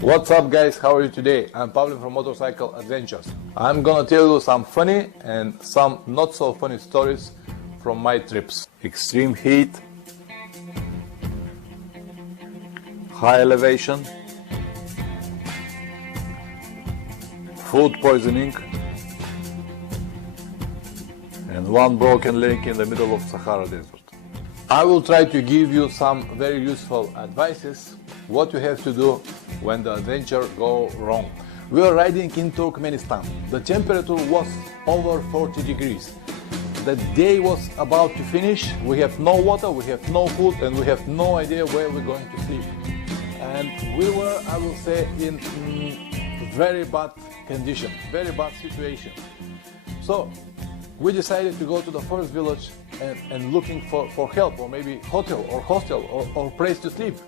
What's up guys, how are you today? I'm Pavlin from Motorcycle Adventures. I'm gonna tell you some funny and some not so funny stories from my trips. Extreme heat, high elevation, food poisoning, and one broken leg in the middle of Sahara desert. I will try to give you some very useful advices what you have to do when the adventure go wrong. We are riding in Turkmenistan. The temperature was over 40 degrees. The day was about to finish. We have no water, we have no food, and we have no idea where we're going to sleep. And we were, I will say, in very bad condition, very bad situation. So we decided to go to the first village and looking for help, or maybe hotel or hostel or place to sleep.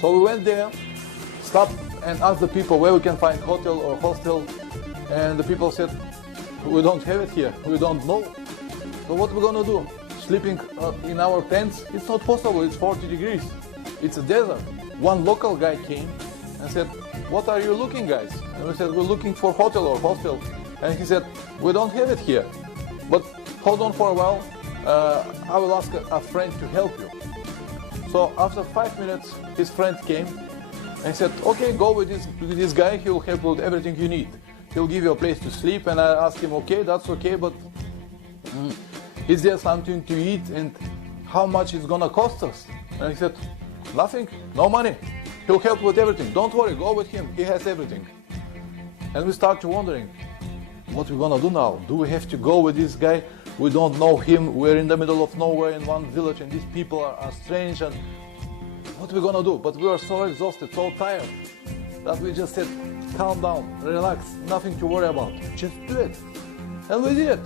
So we went there, stopped and asked the people where we can find hotel or hostel, and the people said, we don't have it here, we don't know. So what we're gonna do? Sleeping in our tents? It's not possible, it's 40 degrees. It's a desert. One local guy came and said, what are you looking guys? And we said, we're looking for hotel or hostel. And he said, we don't have it here, but hold on for a while, I will ask a friend to help you. So after 5 minutes, his friend came and said, okay, go with this guy, he'll help you with everything you need. He'll give you a place to sleep. And I asked him, okay, that's okay, but is there something to eat and how much it's gonna cost us? And he said, nothing, no money. He'll help with everything. Don't worry, go with him, he has everything. And we started wondering, what we're gonna do now? Do we have to go with this guy? We don't know him, we're in the middle of nowhere in one village and these people are strange, and what we're gonna do? But we were so exhausted, so tired, that we just said, calm down, relax, nothing to worry about, just do it. And we did.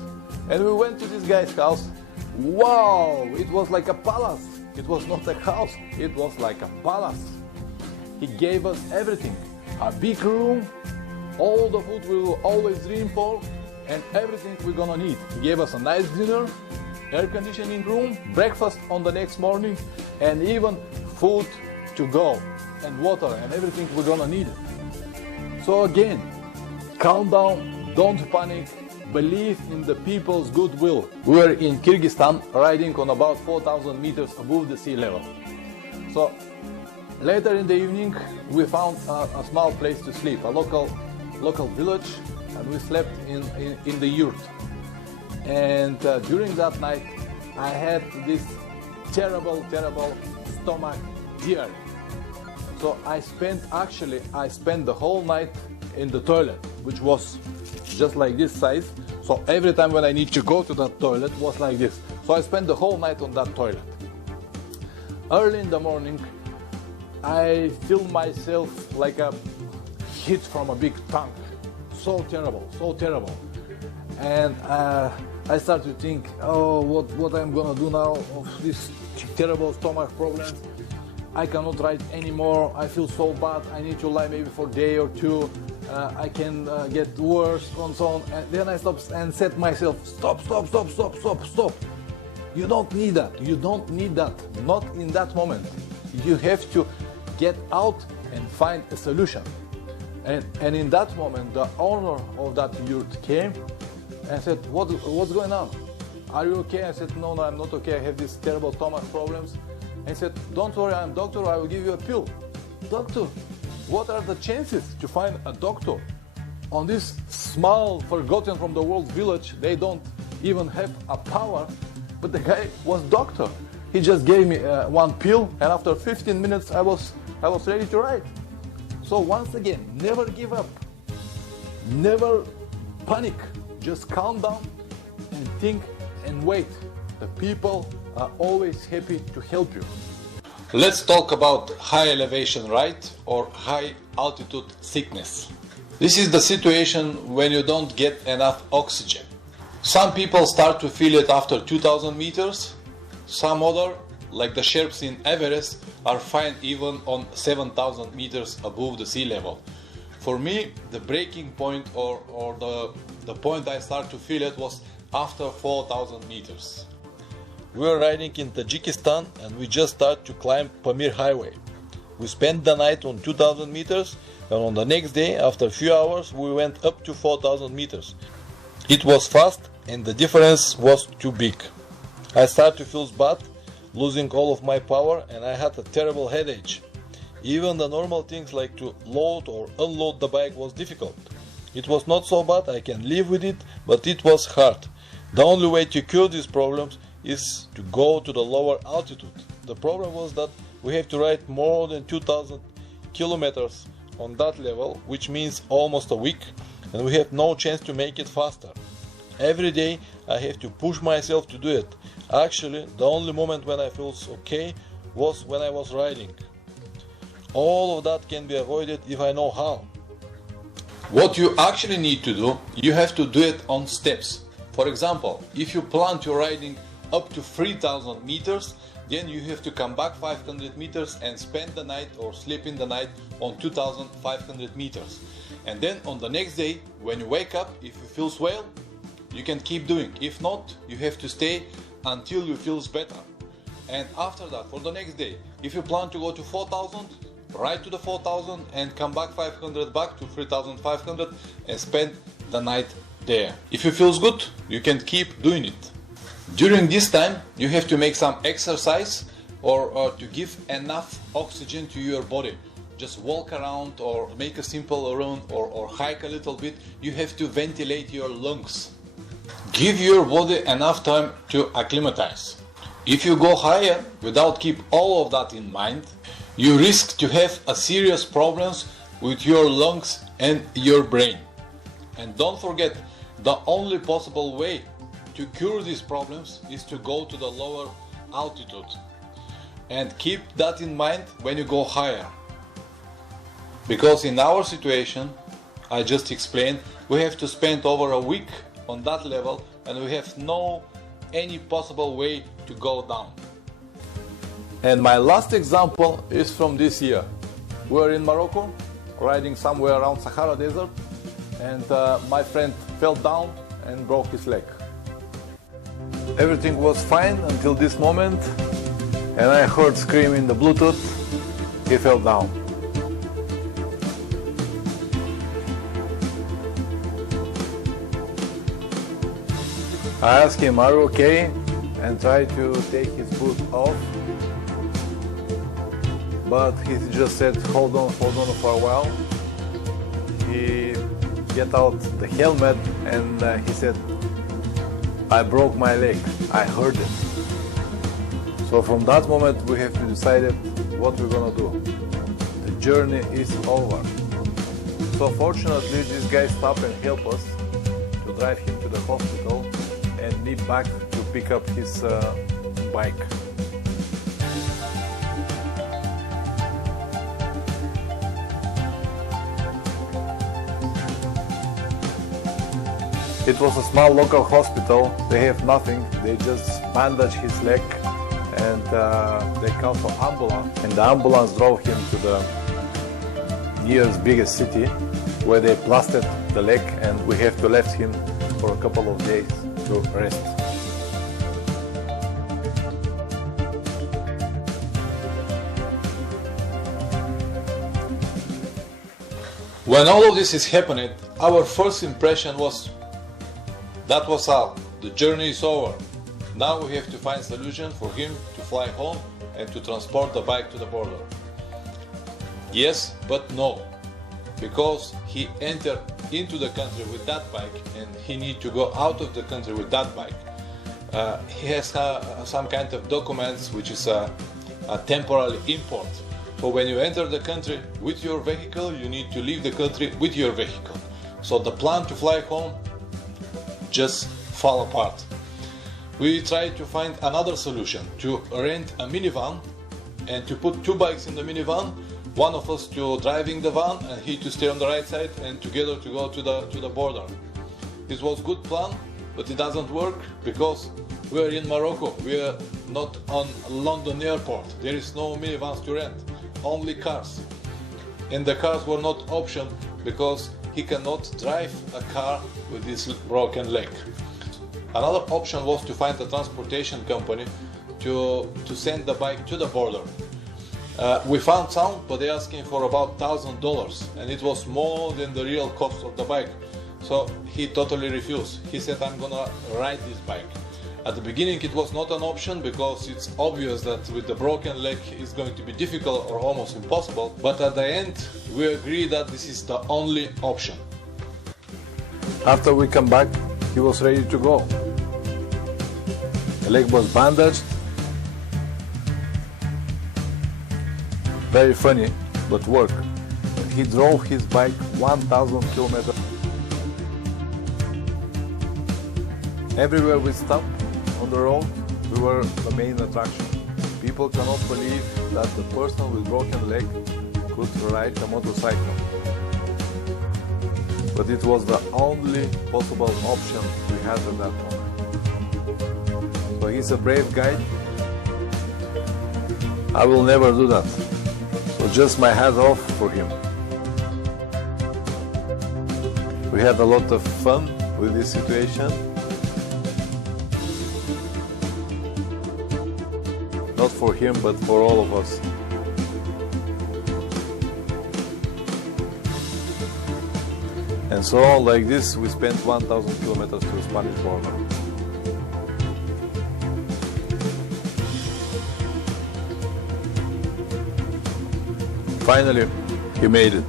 And we went to this guy's house. Wow, it was like a palace. It was not a house, it was like a palace. He gave us everything, a big room, all the food we will always dream for, and everything we're gonna need. He gave us a nice dinner, air conditioning room, breakfast on the next morning, and even food to go, and water, and everything we're gonna need. So again, calm down, don't panic, believe in the people's goodwill. We're in Kyrgyzstan, riding on about 4,000 meters above the sea level. So later in the evening, we found a small place to sleep, a local village, and we slept in the yurt. And during that night, I had this terrible stomach diarrhea. So I spent the whole night in the toilet, which was just like this size. So every time when I need to go to that toilet was like this. So I spent the whole night on that toilet. Early in the morning, I feel myself like a hit from a big tank. So terrible. And I start to think, oh, what I'm gonna do now of this terrible stomach problems. I cannot ride anymore, I feel so bad, I need to lie maybe for a day or two, I can get worse and so on. And then I stopped and said myself, stop. You don't need that, not in that moment. You have to get out and find a solution. And in that moment, the owner of that yurt came and said, what's going on? Are you okay? I said, no, I'm not okay. I have these terrible stomach problems. And he said, don't worry, I'm a doctor. I will give you a pill. Doctor? What are the chances to find a doctor on this small, forgotten from the world village? They don't even have a power. But the guy was doctor. He just gave me one pill, and after 15 minutes, I was ready to ride. So once again, never give up, never panic, just calm down and think and wait. The people are always happy to help you. Let's talk about high elevation ride or high altitude sickness. This is the situation when you don't get enough oxygen. Some people start to feel it after 2000 meters, some other, like the Sherps in Everest, are fine even on 7,000 meters above the sea level. For me, the breaking point or the point I start to feel it was after 4,000 meters. We were riding in Tajikistan and we just started to climb Pamir highway. We spent the night on 2000 meters, and on the next day, after a few hours, we went up to 4000 meters. It was fast and the difference was too big. I started to feel bad, losing all of my power, and I had a terrible headache. Even the normal things like to load or unload the bike was difficult. It was not so bad, I can live with it, but it was hard. The only way to cure these problems is to go to the lower altitude. The problem was that we have to ride more than 2000 kilometers on that level, which means almost a week, and we have no chance to make it faster. Every day I have to push myself to do it. Actually, the only moment when I felt okay was when I was riding. All of that can be avoided if I know how. What you actually need to do, you have to do it on steps. For example, if you plan to riding up to 3000 meters, then you have to come back 500 meters and spend the night or sleep in the night on 2500 meters. And then on the next day, when you wake up, if you feel well, you can keep doing. If not, you have to stay until you feel better. And after that, for the next day, if you plan to go to 4000, ride to the 4000 and come back 500 back to 3500 and spend the night there. If you feel good, you can keep doing it. During this time, you have to make some exercise or to give enough oxygen to your body. Just walk around or make a simple run or hike a little bit. You have to ventilate your lungs. Give your body enough time to acclimatize. If you go higher without keep all of that in mind, you risk to have a serious problems with your lungs and your brain. And don't forget, the only possible way to cure these problems is to go to the lower altitude. And keep that in mind when you go higher. Because in our situation, I just explained, we have to spend over a week on that level and we have no any possible way to go down. And my last example is from this year. We're in Morocco, riding somewhere around Sahara desert, and my friend fell down and broke his leg. Everything was fine until this moment, and I heard scream in the Bluetooth, he fell down. I asked him, are you okay? And tried to take his boot off. But he just said, hold on for a while. He get out the helmet and he said, I broke my leg, I heard it. So from that moment we have to decide what we're gonna do. The journey is over. So fortunately this guy stopped and helped us to drive him to the hospital and me back to pick up his bike. It was a small local hospital, they have nothing, they just bandage his leg and they call for ambulance. And the ambulance drove him to the nearest biggest city where they plastered the leg and we have to left him for a couple of days to rest. When all of this is happening, our first impression was, that was all, the journey is over. Now we have to find a solution for him to fly home and to transport the bike to the border. Yes, but no, because he entered into the country with that bike and he needs to go out of the country with that bike. He has some kind of documents which is a temporary import. So when you enter the country with your vehicle, you need to leave the country with your vehicle. So the plan to fly home just fall apart. We tried to find another solution, to rent a minivan and to put two bikes in the minivan, one of us to driving the van and he to stay on the right side and together to go to the border. This was good plan, but it doesn't work because we are in Morocco, we are not on London airport, there is no minivans to rent, only cars. And the cars were not option because he cannot drive a car with this broken leg. Another option was to find a transportation company to send the bike to the border. We found some, but they asking for about $1,000, and it was more than the real cost of the bike. So he totally refused. He said, I'm gonna ride this bike. At the beginning it was not an option because it's obvious that with the broken leg it's going to be difficult or almost impossible, but at the end we agree that this is the only option. After we come back, he was ready to go. The leg was bandaged. Very funny, but work. He drove his bike 1,000 kilometers. Everywhere we stopped on the road, we were the main attraction. People cannot believe that the person with broken leg could ride a motorcycle. But it was the only possible option we had at that moment. So he's a brave guy. I will never do that. So just my hat off for him. We had a lot of fun with this situation. Not for him, but for all of us. And so, like this, we spent 1,000 kilometers to the Spanish border. Finally, he made it.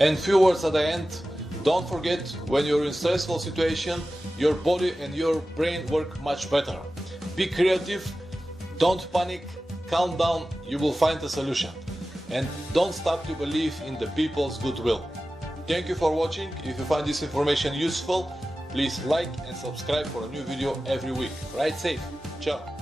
And few words at the end. Don't forget, when you're in stressful situation, your body and your brain work much better. Be creative, don't panic, calm down, you will find a solution. And don't stop to believe in the people's goodwill. Thank you for watching. If you find this information useful, please like and subscribe for a new video every week. Ride safe. Ciao.